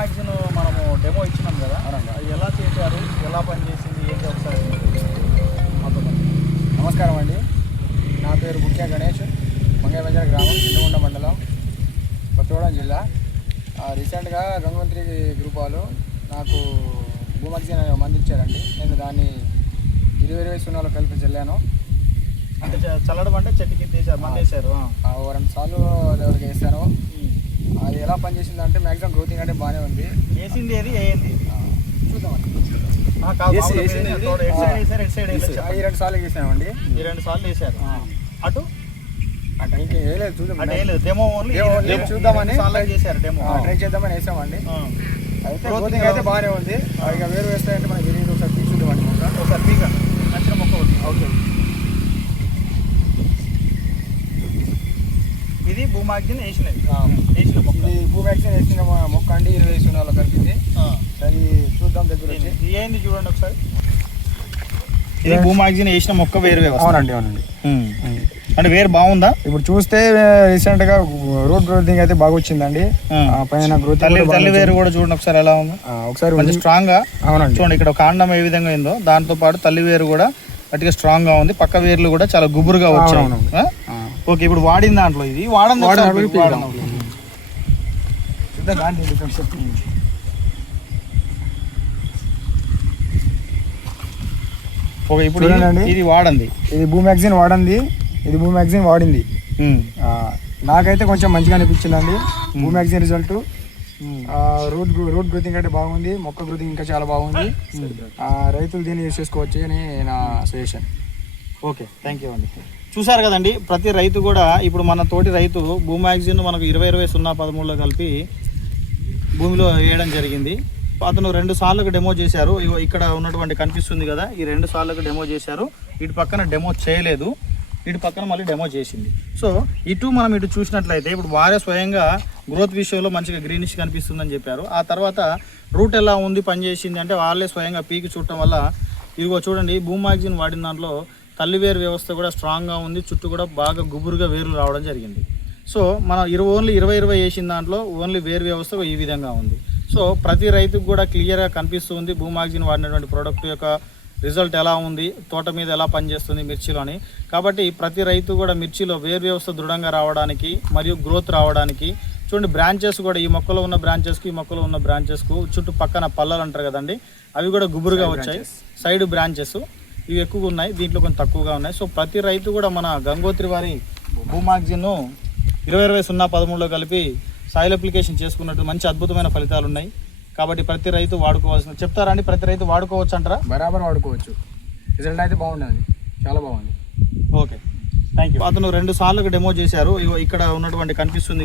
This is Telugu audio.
మ్యాగజైన్ మనము డెమో ఇచ్చినాం కదా. అది ఎలా చేశారు? ఎలా పనిచేసింది? ఏంటి ఒకసారి. నమస్కారం అండి. నా పేరు బుక్యా గణేష్. మంగళబంజర గ్రామం చింతగుండ మండలం కొత్తగూడెం జిల్లా. రీసెంట్గా గంగవంత్రి గ్రూప్ వాళ్ళు నాకు భూమగ్జీన్ అనే మంది ఇచ్చారండి. నేను దాన్ని ఇరవై ఇరవై సున్నాలో కలిపి చల్లాను. అంటే చల్లడం అంటే చెట్టుకి తీసారు మంది వేసారు ఓ రెండు సార్లు వేసాను. అది ఎలా పనిచేసిందంటే మ్యాక్సిమం గ్రోతింగ్ అంటే బాగానే ఉంది. వేసింది ఏది? వేయండి సైడ్ ఈ రెండు సార్లు వేసామండి. ఈ రెండు సార్లు వేసారు. అటు? అంటే చూద్దాం. అంటే చూద్దామని ట్రై చేద్దామని వేసామండి. అయితే గ్రోతింగ్ అయితే బాగానే ఉంది. ఇక వేరు వేస్తాయంటే మనకి తెలియదు ఒకసారి తీసుకుందామండి మొక్క ఒకసారి పీక నచ్చిన మొక్క ఒకటి ఓకే భూమాగ్జిని వేసినది వేసిన మొక్క. ఇది వేసిన మొక్క అండి ఇరవై సున్నాలో కలిపింది. అది చూద్దాం దగ్గర వచ్చి. ఏంది? చూడండి ఒకసారి. ఇది భూమాగ్జిన్ వేసిన మొక్క వేరు అవునండి అవునండి. అంటే వేరు బాగుందా? ఇప్పుడు చూస్తే రీసెంట్గా రోడ్ గ్రోతింగ్ అయితే బాగా వచ్చిందండి. ఆ. పైన గ్రోత్ తల్లి తల్లి వేరు కూడా చూడండి ఒకసారి ఎలా ఉందో. ఒకసారి కొంచెం. స్ట్రాంగ్గా. అవునండి. చూడండి ఇక్కడ కాండం ఏ విధంగా ఉందో దాంతో పాటు తల్లి వేరు కూడా గట్టిగా స్ట్రాంగ్గా ఉంది. పక్క వేర్లు కూడా చాలా గుబురుగా వచ్చాయి. ఓకే ఇప్పుడు వాడిన దాంట్లో ఇది. వాడిన. ఓకే ఇప్పుడు ఇది- చూడండి. ఇది భూ మ్యాగజైన్ వాడింది. ఇది భూ మ్యాగజైన్ వాడింది. నాకైతే కొంచెం మంచిగా అనిపించిందండి. భూ మ్యాగజైన్ రిజల్ట్. రోడ్ రోడ్ గ్రోతింగ్ అంటే బాగుంది. మొక్క గ్రోతింగ్ ఇంకా చాలా బాగుంది. రైతులు దీన్ని యూస్ చేసుకోవచ్చు అని నా సజెషన్. ఓకే థ్యాంక్ యూ అండి. చూసారు కదండి ప్రతి రైతు కూడా ఇప్పుడు మన తోటి రైతు భూ మ్యాగజైన్ మనకు ఇరవై ఇరవై సున్నా పదమూడులో కలిపి భూమిలో వేయడం జరిగింది. అతను రెండు సార్లకు డెమో చేశారు. ఇగో ఇక్కడ ఉన్నటువంటి కనిపిస్తుంది కదా ఈ రెండు సార్లకు డెమో చేశారు. ఇటు పక్కన డెమో చేయలేదు. ఇటు పక్కన మళ్ళీ డెమో చేసింది. సో ఇటు మనం ఇటు చూసినట్లయితే ఇప్పుడు వారే స్వయంగా గ్రోత్ విషయంలో మంచిగా గ్రీనిష్ కనిపిస్తుందని చెప్పారు. ఆ తర్వాత రూట్ ఎలా ఉంది పనిచేసింది అంటే వాళ్ళే స్వయంగా పీకి చూడటం వల్ల ఇదిగో చూడండి భూమాగ్జిన్ వాడిన దాంట్లో తల్లివేరు వ్యవస్థ కూడా స్ట్రాంగ్గా ఉంది చుట్టూ కూడా బాగా గుబురుగా వేర్లు రావడం జరిగింది. సో మనం ఇరవై ఓన్లీ ఇరవై ఇరవై వేసిన దాంట్లో ఓన్లీ వేరు వ్యవస్థ ఈ విధంగా ఉంది. సో ప్రతి రైతుకు కూడా క్లియర్గా కనిపిస్తుంది భూమాగ్జిన్ వాడినటువంటి ప్రోడక్ట్ యొక్క రిజల్ట్ ఎలా ఉంది తోట మీద ఎలా పనిచేస్తుంది మిర్చిలోని కాబట్టి ప్రతి రైతు కూడా మిర్చిలో వేరు వ్యవస్థ దృఢంగా రావడానికి మరియు గ్రోత్ రావడానికి చూడండి బ్రాంచెస్ కూడా ఈ మొక్కలో ఉన్న బ్రాంచెస్కి ఈ మొక్కలో ఉన్న బ్రాంచెస్కు చుట్టూ పక్కన పల్లలు అంటారు కదండి అవి కూడా గుబురుగా వచ్చాయి. సైడ్ బ్రాంచెస్ ఇవి ఎక్కువగా ఉన్నాయి దీంట్లో కొంచెం తక్కువగా ఉన్నాయి. సో ప్రతి రైతు కూడా మన గంగోత్రి వారి భూమాగ్జిన్ను ఇరవై ఇరవై సున్నా పదమూడులో కలిపి సాయిల్ అప్లికేషన్ చేసుకున్నట్టు మంచి అద్భుతమైన ఫలితాలు ఉన్నాయి. కాబట్టి ప్రతి రైతు వాడుకోవాల్సిన చెప్తారా అండి? ప్రతి రైతు వాడుకోవచ్చు అంటారా? బరాబర్ వాడుకోవచ్చు. రిజల్ట్ అయితే బాగుండదు చాలా బాగుంది. ఓకే. థ్యాంక్ యూ అతను రెండు సార్లు డెమో చేశారు. ఇక్కడ ఉన్నటువంటి కనిపిస్తుంది